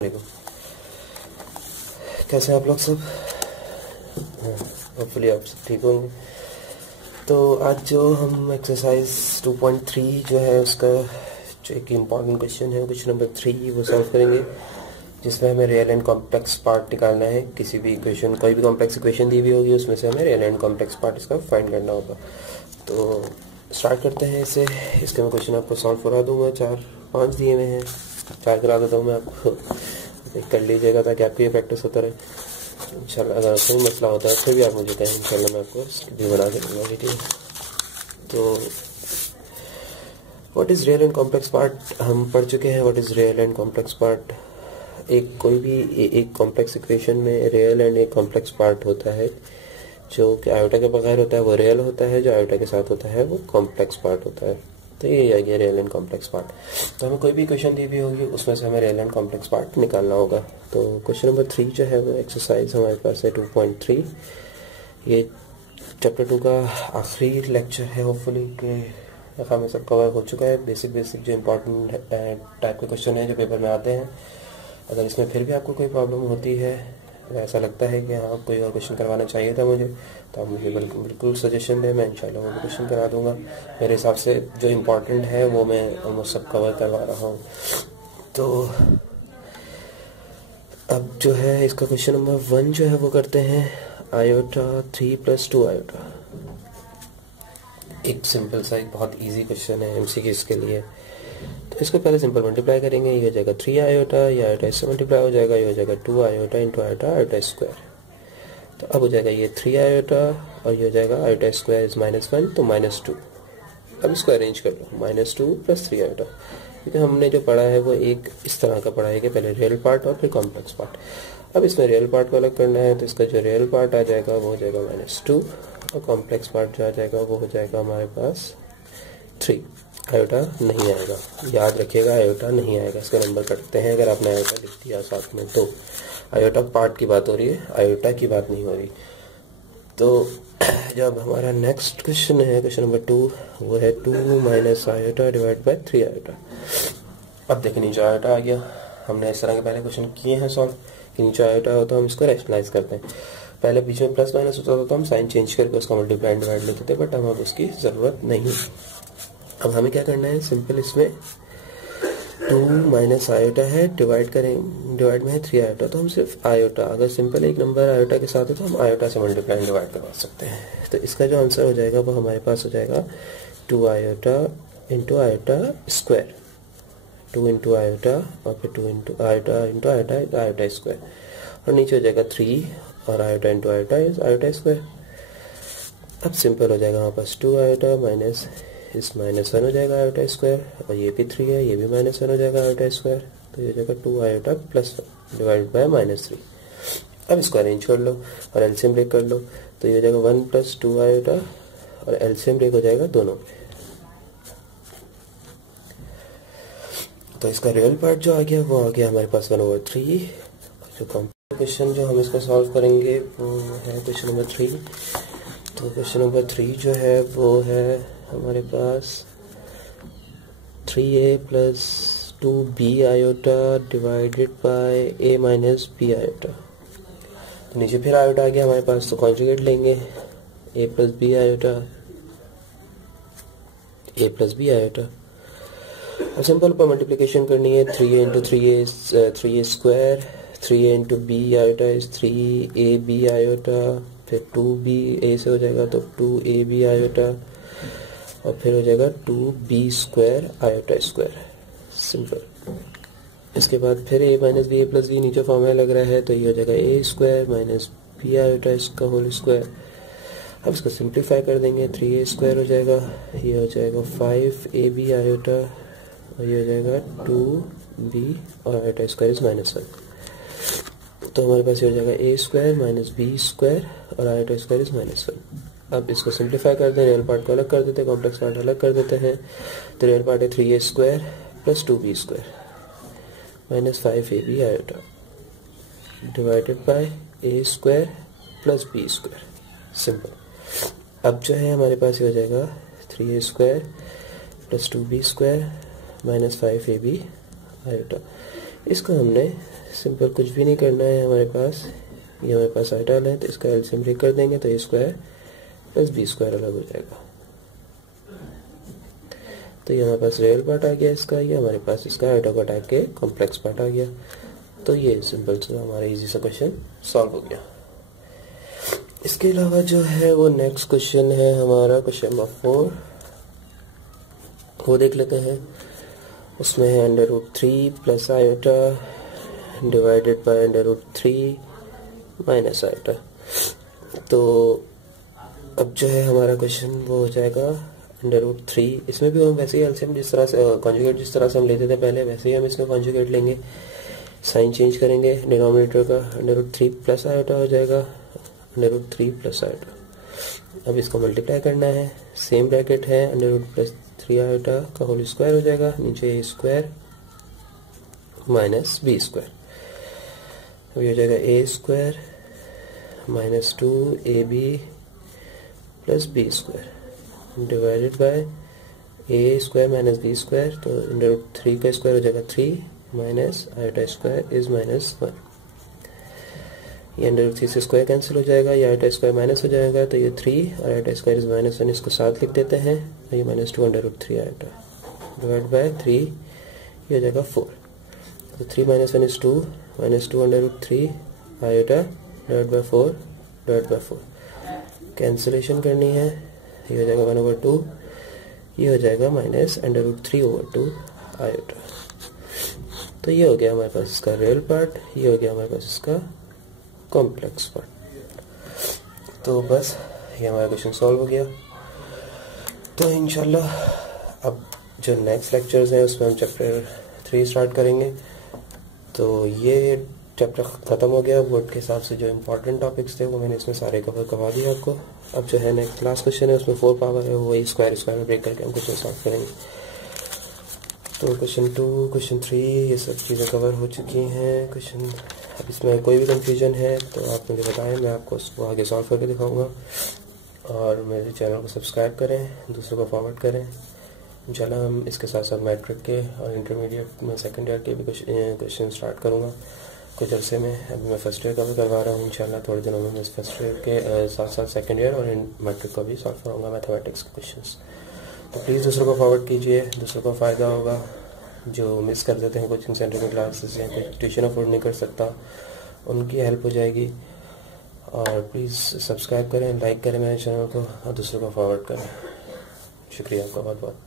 देखो कैसे आप लोग सब, होपफुली आप सब ठीक होंगे। तो आज जो हम एक्सरसाइज 2.3 जो है उसका जो एक इम्पॉर्टेंट क्वेश्चन है, क्वेश्चन नंबर 3, वो सॉल्व करेंगे, जिसमें हमें रियल एंड कॉम्प्लेक्स पार्ट निकालना है। किसी भी इक्वेशन, कोई भी कॉम्प्लेक्स इक्वेशन दी हुई होगी, उसमें से हमें रियल एंड कॉम्प्लेक्स पार्ट इसका फाइंड करना होगा। तो स्टार्ट करते हैं इसे। इसके मैं क्वेश्चन आपको सॉल्व करा दूंगा। 4-5 दिए हुए हैं, 4 करा देता हूँ मैं आपको, कर लीजिएगा ताकि आपकी ये प्रैक्टिस होता रहे। इंशाल्लाह अगर कोई मसला होता है फिर भी आप मुझे कहें, इंशाल्लाह मैं आपको भी बना के दूंगा वीडियो। तो what is real and complex part हम पढ़ चुके हैं। What is real and complex part, एक कोई भी एक कॉम्प्लेक्स इक्वेशन में रियल एंड एक कॉम्प्लेक्स पार्ट होता है। जो कि आयोटा के बगैर होता है वो रियल होता है, जो आयोटा के साथ होता है वो कॉम्प्लेक्स पार्ट होता है। तो ये आ गया रियल एंड कॉम्प्लेक्स पार्ट। तो हमें कोई भी इक्वेशन दी हुई होगी, उसमें से हमें रियल एंड कॉम्प्लेक्स पार्ट निकालना होगा। तो क्वेश्चन नंबर 3 जो है वो एक्सरसाइज हमारे पास है 2.3। ये चैप्टर 2 का आखिरी लेक्चर है। होपफुली के हमें सब कवर हो चुका है। बेसिक जो इम्पोर्टेंट टाइप के क्वेश्चन है जो पेपर में आते हैं। अगर इसमें फिर भी आपको कोई प्रॉब्लम होती है, ऐसा लगता है कि हाँ कोई और क्वेश्चन करवाना चाहिए था मुझे, तो आप मुझे बिल्कुल सजेशन दें, मैं इंशाल्लाह वो क्वेश्चन करा दूंगा। मेरे हिसाब से जो इम्पोर्टेंट है वो मैं ऑलमोस्ट सब कवर करवा रहा हूँ। तो अब जो है इसका क्वेश्चन नंबर 1 जो है वो करते हैं। आयोटा 3 + 2 आयोटा, एक सिंपल सा एक बहुत ईजी क्वेश्चन है एमसीक्यूज़ के लिए। तो इसको पहले सिंपल मल्टीप्लाई करेंगे, ये हो जाएगा 3 आयोटा, ये आयोटा इससे मल्टीप्लाई हो जाएगा, ये हो जाएगा 2 iota into iota, iota square. तो अब हो जाएगा ये 3 आयोटा और ये हो जाएगा आयोटा स्क्वायर इज -1, तो -2। अब इसको अरेंज कर लो, -2 + 3 आयोटा, क्योंकि हमने जो पढ़ा है वो एक इस तरह का पढ़ा है कि पहले रियल पार्ट और फिर कॉम्प्लेक्स पार्ट। अब इसमें रियल पार्ट को अलग करना है, तो इसका जो रियल पार्ट आ जाएगा वो हो जाएगा -2 और कॉम्प्लेक्स पार्ट जो आ जाएगा वो हो जाएगा हमारे पास 3। आयोटा नहीं आएगा, याद रखिएगा आयोटा नहीं आएगा। इसका नंबर कटते हैं अगर आपने आयोटा लिख दिया साथ में। तो आयोटा पार्ट की बात हो रही है, आयोटा की बात नहीं हो रही। तो जब हमारा नेक्स्ट क्वेश्चन है क्वेश्चन नंबर 2, वो है 2 - आयोटा डिवाइड बाय 3 आयोटा। अब देखिए नीचे आयोटा आ गया। हमने इस तरह के पहले क्वेश्चन किए हैं सॉल्व कि नीचे आयोटा हो तो हम इसको रैशनलाइज करते हैं। पहले बीच में प्लस माइनस होता था तो हम साइन चेंज करके उसका मल्टीप्लाई एंड डिवाइड लेते थे, बट अब उसकी ज़रूरत नहीं। अब हमें क्या करना है, सिंपल इसमें 2 - आयोटा है, डिवाइड करें, डिवाइड में है 3 आयोटा, तो हम सिर्फ आयोटा, अगर सिंपल एक नंबर आयोटा के साथ है तो हम आयोटा से मल्टीप्लाई एंड डिवाइड करवा सकते हैं। तो इसका जो आंसर हो जाएगा वो हमारे पास हो जाएगा 2 iota into iota square, 2 into iota और फिर 2 into iota into iota, iota square, और नीचे हो जाएगा 3 और iota into iota is iota square. अब सिंपल हो जाएगा हमारे पास 2 आयोटा माइनस इस -1 हो जाएगा आयोटा स्क्वायर, और ये भी 3 है, ये भी -1 हो जाएगा आयोटा स्क्वायर, तो ये हो जाएगा 2 आयोटा + डिवाइड बाय -3। अब इसको अरेंज कर लो और एलसीएम ब्रेक कर लो, तो ये हो जाएगा 1 + 2 आयोटा और एलसीएम ब्रेक हो जाएगा दोनों पे। तो इसका रियल पार्ट जो आ गया वो आ गया हमारे पास 1/3। जो क्वेश्चन जो हम इसका सॉल्व करेंगे वो है क्वेश्चन नंबर 3। तो क्वेश्चन नंबर 3 जो है वो है हमारे पास 3a + 2b iota divided by a - b iota. तो नीचे फिर आयोटा आ गया हमारे पास, तो कॉन्जुगेट लेंगे, a + b iota, a + b iota. अब सिंपल पर मल्टीप्लिकेशन करनी है, 3a into 3a square, 3a into b iota is 3ab iota, फिर 2b a से हो जाएगा तो 2ab आयोटा, और फिर हो जाएगा 2b square iota square. Simple. इसके बाद फिर a - b a + b नीचे फॉर्म में लग रहा है, तो ये हो जाएगा a स्क्वायर - b आयोटा इसका होल स्क्वायर। अब इसको सिंप्लीफाई कर देंगे, 3a स्क्वायर हो जाएगा, ये हो जाएगा 5ab आयोटा, और ये हो जाएगा 2b और आयोटा स्क्वायर इज -1। तो हमारे पास ये हो जाएगा a स्क्वायर - b स्क्वायर और आयोटा स्क्वायर इज -1। अब इसको सिंप्लीफाई कर दें, रियल पार्ट को अलग कर देते हैं, कॉम्प्लेक्स पार्ट अलग कर देते हैं। तो रियल पार्ट है 3a square + 2b square -5ab iota divided by a square + b square. Simple. अब जो है हमारे पास ये हो जाएगा 3a square + 2b square -5ab iota. इसको हमने सिंपल कुछ भी नहीं करना है हमारे पास, ये हमारे पास आइटा है तो इसका एलसीएम ब्रेक कर देंगे तो ए स्क्वायर प्लस बी स्क्वायर अलग हो जाएगा। तो ये हमारे पास रियल पार्ट आ गया इसका, ये हमारे पास इसका आइटा को हटा के कॉम्प्लेक्स पार्ट आ गया। तो ये सिंपल सा हमारा इजी सा क्वेश्चन सॉल्व हो गया। इसके अलावा जो है वो नेक्स्ट क्वेश्चन है हमारा क्वेश्चन नंबर 4, वो देख लेते हैं। उसमें है √3 plus iota divided by √3 minus iota. तो अब जो है हमारा क्वेश्चन वो हो जाएगा √3, इसमें भी हम वैसे ही एलसीएम जिस तरह से कॉन्जुगेट जिस तरह से हम लेते थे पहले वैसे ही हम इसमें कॉन्जुगेट लेंगे, साइन चेंज करेंगे डिनोमिनेटर का, √3 प्लस आयोटा हो जाएगा √3 प्लस आयोटा। अब इसको मल्टीप्लाई करना है, सेम ब्रैकेट है √3 आयोटा का होल स्क्वायर हो जाएगा, नीचे A square minus B square. अब ये हो जाएगा A square minus 2ab plus B square divided by A square minus B square. तो √3 का स्क्वायर हो जाएगा 3 माइनस आयोटा स्क्वायर इज -1। ये √3 से स्क्वायर कैंसिल हो जाएगा, ये आयोटा स्क्वायर माइनस हो जाएगा तो ये 3 और आयोटा स्क्वायर इज -1, इसको साथ लिख देते हैं। ये -2 √3 आयोटा डिवाइड बाय 3, ये हो जाएगा 4। तो 3 - 1 is 2, -2 √3 iota divide by 4 divide by 4। Cancellation करनी है, ये हो जाएगा 1/2, ये हो जाएगा -√3/2 आयोटा। तो ये हो गया हमारे पास इसका रियल पार्ट, ये हो गया हमारे पास इसका कॉम्प्लेक्स पार्ट। तो बस ये हमारा क्वेश्चन सॉल्व हो गया। तो इंशाल्लाह अब जो नेक्स्ट लेक्चर्स हैं उसमें हम चैप्टर 3 स्टार्ट करेंगे। तो ये चैप्टर ख़त्म हो गया, बोर्ड के हिसाब से जो इम्पोर्टेंट टॉपिक्स थे वो मैंने इसमें सारे कवर करवा दिए आपको। अब जो है नेक्स्ट लास्ट क्वेश्चन है उसमें 4 पावर है, वही स्क्वायर में ब्रेक करके हम क्वेश्चन सॉल्व करेंगे। तो क्वेश्चन 2, क्वेश्चन 3 ये सब चीज़ें कवर हो चुकी हैं। क्वेश्चन अब इसमें कोई भी कंफ्यूजन है तो आप मुझे बताएं, मैं आपको उसको आगे सॉल्व करके दिखाऊंगा। और मेरे चैनल को सब्सक्राइब करें, दूसरों को फॉरवर्ड करें। इंशाल्लाह हम इसके साथ साथ मैट्रिक के और इंटरमीडिएट में सेकेंड ईयर के भी क्वेश्चन स्टार्ट करूँगा कुछ अरसे में। अभी मैं फर्स्ट ईयर का भी करवा रहा हूँ, इंशाल्लाह थोड़े दिनों में मैं फर्स्ट ईयर के साथ साथ सेकेंड ईयर और मैट्रिक का भी सॉल्व करूँगा मैथमेटिक्स के क्वेश्चंस। तो प्लीज़ दूसरों को फॉरवर्ड कीजिए, दूसरों को फ़ायदा होगा। जो मिस कर देते हैं कोचिंग सेंटर की क्लासेस या कोई ट्यूशन अफोर्ड नहीं कर सकता, उनकी हेल्प हो जाएगी। और प्लीज़ सब्सक्राइब करें, लाइक करें मेरे चैनल को और दूसरों को फॉरवर्ड करें। शुक्रिया आपका बहुत बहुत।